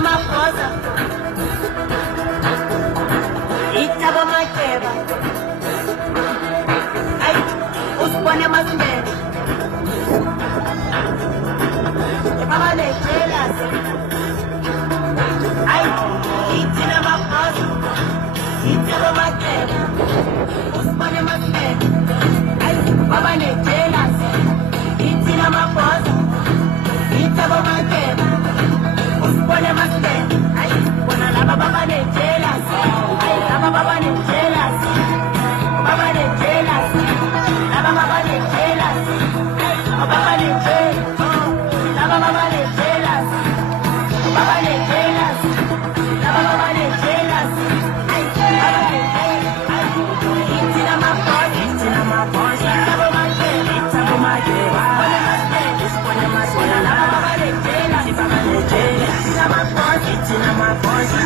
maposa, itaba makeba, ay, usibone masindela, baba le jealous, ay, itina maposa, itaba makeba, usibone masindela, ay, baba le jealous, itina maposa, itaba makeba, usibone masindela, ay, bona laba baba le jealous, ay, laba baba le jealous, baba le jealous, laba baba le jealous, ay, baba le jealous, laba baba le jealous, baba le jealous, laba baba le jealous, ay, baba le jealous, ay, itina maposa, itaba makeba, itaba makeba, usibone masindela, laba baba le jealous, baba le jealous, itina maposa, itina maposa.